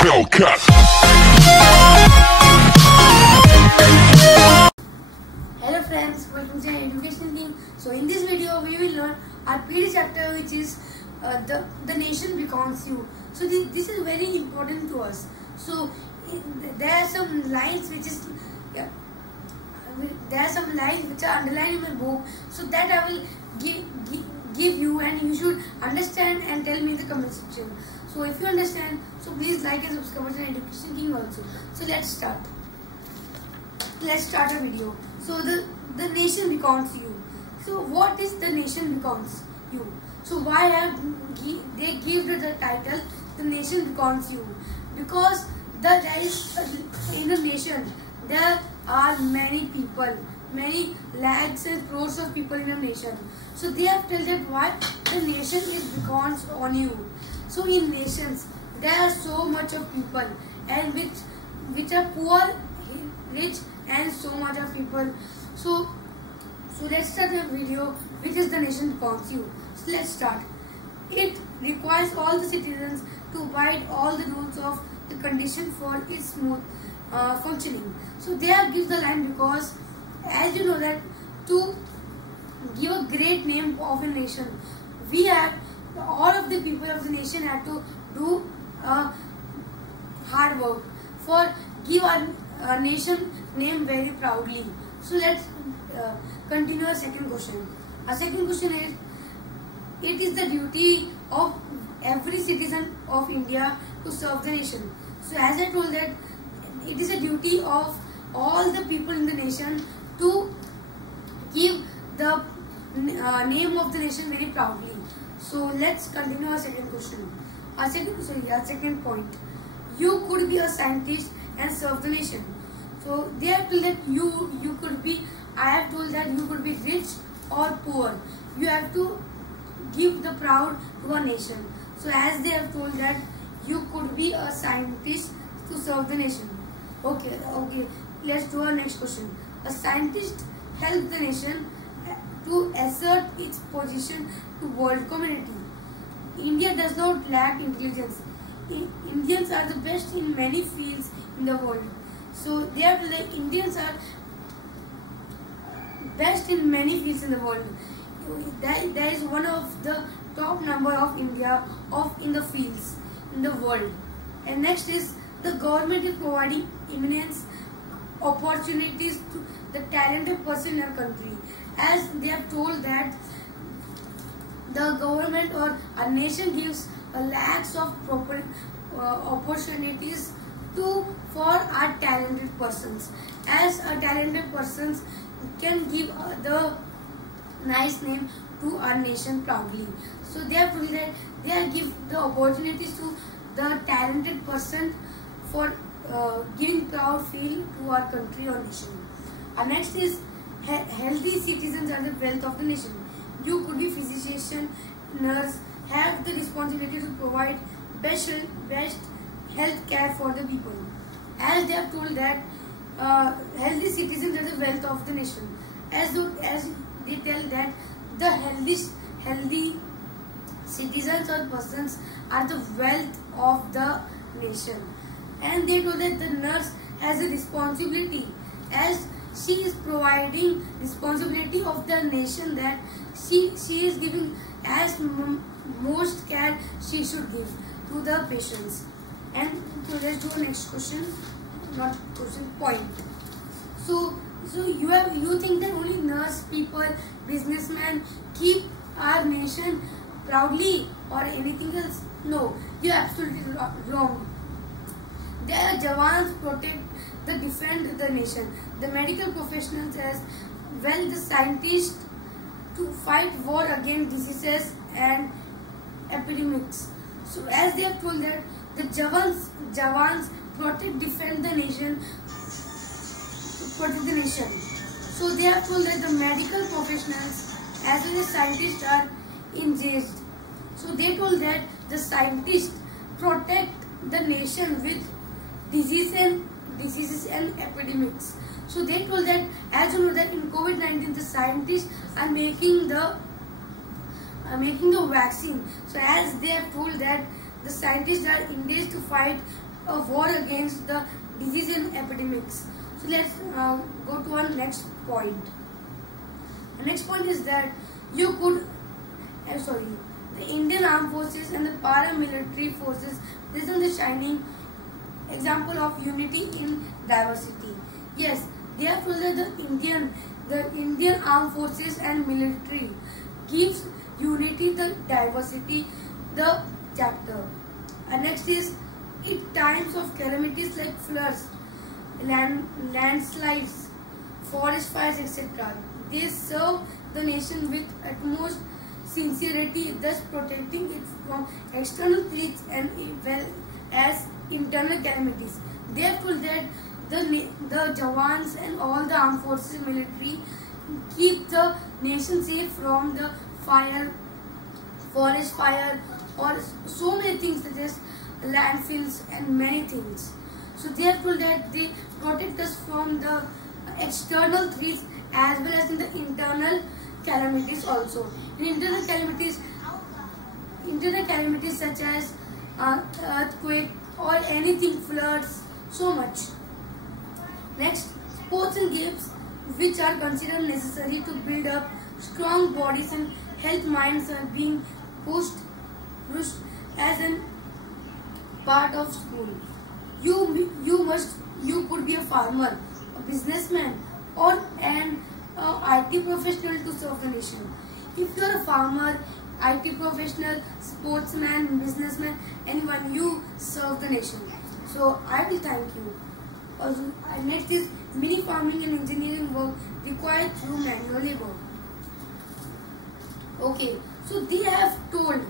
Hellcat. Hello friends, welcome to our educational team. So in this video we will learn our PD chapter, which is the nation becomes you. So this is very important to us. So there are some lines which is there are some lines which are underlined in my book. So that I will give you, and you should understand and tell me in the comment section. So if you understand, so please like and subscribe to Education King also. So let's start. Let's start a video. So the nation becomes you. So what is the nation becomes you? So why have they given the title the nation becomes you? Because there is in a nation there are many people, many lakhs and crores of people in a nation. So they have told that why the nation is becomes on you. So in nations there are so much of people, and which are poor, rich, and so much of people. So let's start the video, which is the nation becomes you. So let's start. It requires all the citizens to abide all the rules of the condition for its smooth functioning. So they have given the line because, as you know, that to give a great name of a nation, we have all of the people of the nation have to do hard work for give our nation name very proudly. So let's continue our second question. Our second question is, it is the duty of every citizen of India to serve the nation. So as I told that it is a duty of all the people in the nation to give the name of the nation very proudly. So let's continue our second question. Our second point. You could be a scientist and serve the nation. So they have told that you could be. I have told that you could be rich or poor. You have to give the proud to a nation. So as they have told that you could be a scientist to serve the nation. Okay. Let's do our next question. A scientist helps the nation to assert its position to world community. India does not lack intelligence. Indians are the best in many fields in the world. So they are like Indians are best in many fields in the world. There is one of the top number of India in the fields in the world. And next is the government is providing immense opportunities to the talented person in our country. As they have told that the government or a nation gives a lakhs of proper opportunities for our talented persons. As a talented persons can give the nice name to our nation proudly. So they have told that they are give the opportunities to the talented person for giving proud feel to our country or nation. Our next is healthy citizens are the wealth of the nation. You could be physician, nurse, have the responsibility to provide best health care for the people. As they have told that healthy citizens are the wealth of the nation. As they tell that the healthy citizens or persons are the wealth of the nation. And they told that the nurse has a responsibility, as she is providing responsibility of the nation, that she is giving as most care she should give to the patients. And so let's do the next question, not question, point. So you think that only nurse people, businessmen keep our nation proudly or anything else? No, you are absolutely wrong. They are Jawans defend the nation. The medical professionals as well, the scientists to fight war against diseases and epidemics. So as they have told that the Jawans defend the nation, protect the nation. So they have told that the medical professionals as well as scientists are engaged. So they told that the scientists protect the nation with diseases and epidemics. So they told that, as you know, that in COVID-19 the scientists are making the vaccine. So as they have told that the scientists are engaged to fight a war against the disease and epidemics. So let's go to our next point. The next point is that you could, the Indian Armed Forces and the paramilitary forces present the shining example of unity in diversity. Yes, they have told that the Indian Armed Forces and military gives unity the diversity the chapter. And next is in times of calamities like floods, landslides, forest fires, etc. They serve the nation with utmost sincerity, thus protecting it from external threats and well as internal calamities. They have told that the Jawans and all the armed forces military keep the nation safe from the fire, forest fire, or so many things such as landfills and many things. So they have told that they protect us from the external threats as well as in the internal calamities also. In internal calamities such as earthquake or anything, floods, so much. Next, sports and games which are considered necessary to build up strong bodies and health minds are being pushed as a part of school. You could be a farmer, a businessman, or an IT professional to serve the nation. If you are a farmer, IT professional, sportsman, businessman, anyone, you serve the nation. So I will thank you. Also, next is mini farming and engineering work required through manual labor. Okay, so they have told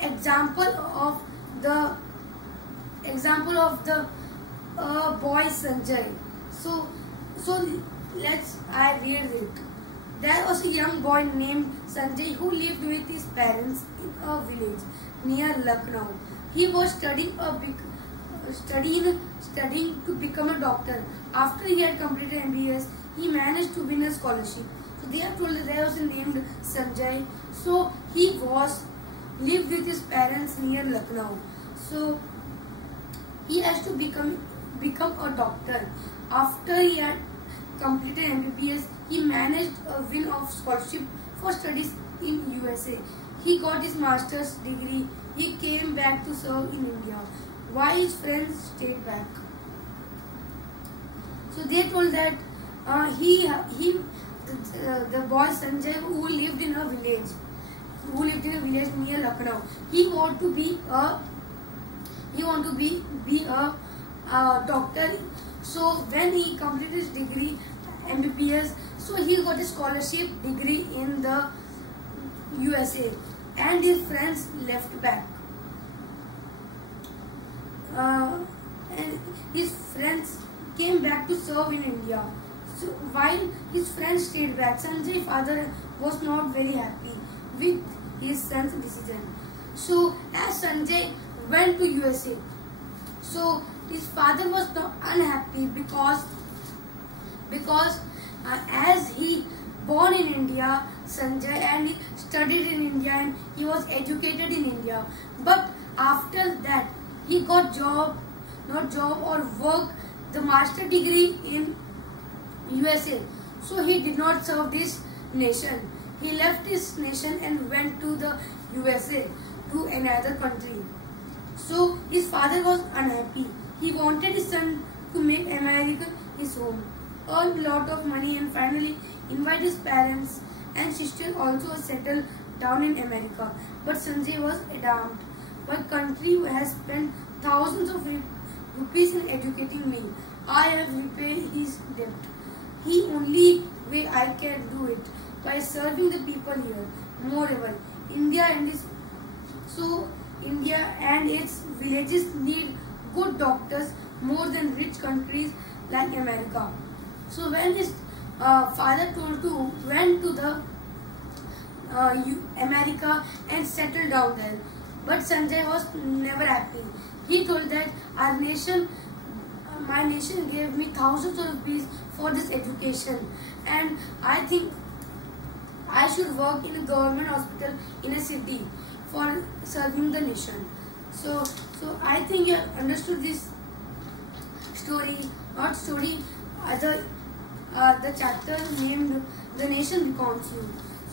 example of the boy Sanjay. So I read it. There was a young boy named Sanjay who lived with his parents in a village near Lucknow. He was studying to become a doctor. After he had completed MBS, he managed to win a scholarship. So they have told that there was a named Sanjay. So he lived with his parents near Lucknow. So he has to become a doctor. After he had completed MBBS, he managed a win of scholarship for studies in USA. He got his master's degree. He came back to serve in India, while his friends stayed back. So they told that the boy Sanjay who lived in a village near Lucknow, he want to be a doctor. So when he completed his degree MBBS, so he got a scholarship degree in the USA, and his friends left back. And his friends came back to serve in India. So while his friends stayed back, Sanjay's father was not very happy with his son's decision. So as Sanjay went to USA, so his father was not unhappy because as he born in India, Sanjay, and he studied in India and he was educated in India. But after that, he got work, the master degree in USA. So he did not serve this nation. He left his nation and went to the USA, to another country. So his father was unhappy. He wanted his son to make America his home, earn a lot of money, and finally invite his parents and sister also settle down in America. But Sanjay was adamant. My country has spent thousands of rupees in educating me. I have repaid his debt. The only way I can do it by serving the people here. Moreover, India and its villages need good doctors more than rich countries like America. So when his father went to the America and settled down there, but Sanjay was never happy. He told that my nation gave me thousands of rupees for this education, and I think I should work in a government hospital in a city for serving the nation. So So I think you have understood this story, not story, the chapter named "The Nation Becomes You."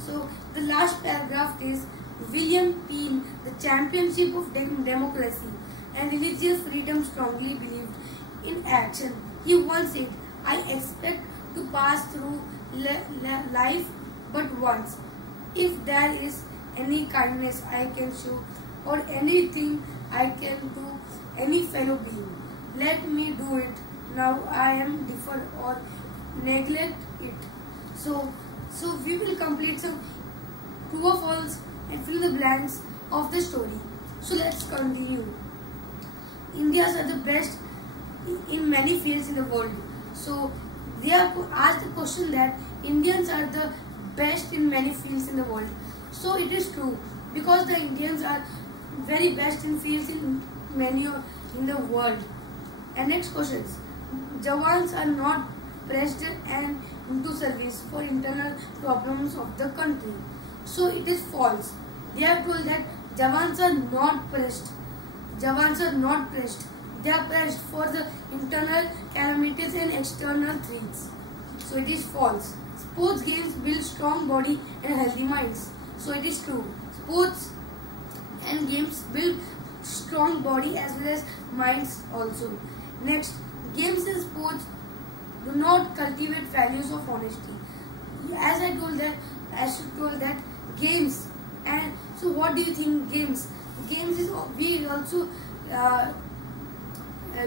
So the last paragraph is William Penn, the championship of democracy and religious freedom, strongly believed in action. He once said, "I expect to pass through life but once. If there is any kindness I can show or anything I can do any fellow being, let me do it. Now I am defer or neglect it." So we will complete some true or false and fill the blanks of the story. So let's continue. Indians are the best in many fields in the world. So they are asked the question that Indians are the best in many fields in the world. So it is true, because the Indians are very best in fields in many in the world. And next questions. Jawans are not pressed and into service for internal problems of the country. So it is false. They are told that Jawans are not pressed. Jawans are not pressed. They are pressed for the internal calamities and external threats. So it is false. Sports games build strong body and healthy minds. So it is true. Sports and games build strong body as well as minds also. Next, games and sports do not cultivate values of honesty. As I told that games, and so what do you think games? Games is we also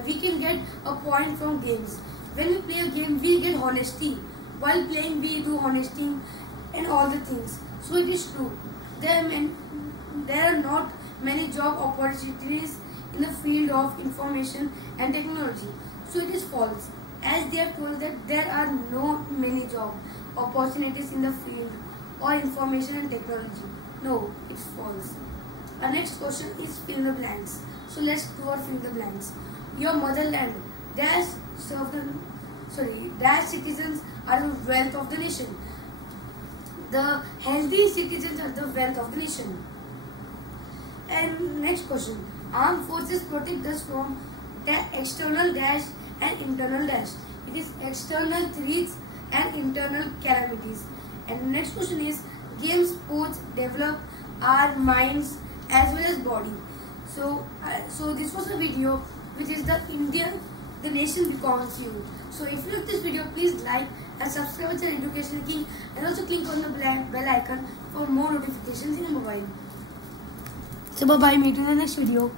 we can get a point from games. When we play a game, we get honesty. While playing, we do honesty and all the things. So it is true. There are not many job opportunities in the field of information and technology. So it is false, as they have told that there are no many job opportunities in the field or information and technology. No, it's false. Our next question is fill the blanks. So let's do our fill the blanks. Your motherland dash citizens are the wealth of the nation. The healthy citizens are the wealth of the nation. And next question. Armed forces protect us from the external dash and internal dash. It is external threats and internal calamities. And next question is games, sports develop our minds as well as body. So this was a video which is the nation becomes you. So if you like this video, please like and subscribe to the Education King, and also click on the bell icon for more notifications in your mobile. So bye bye, meet you in the next video.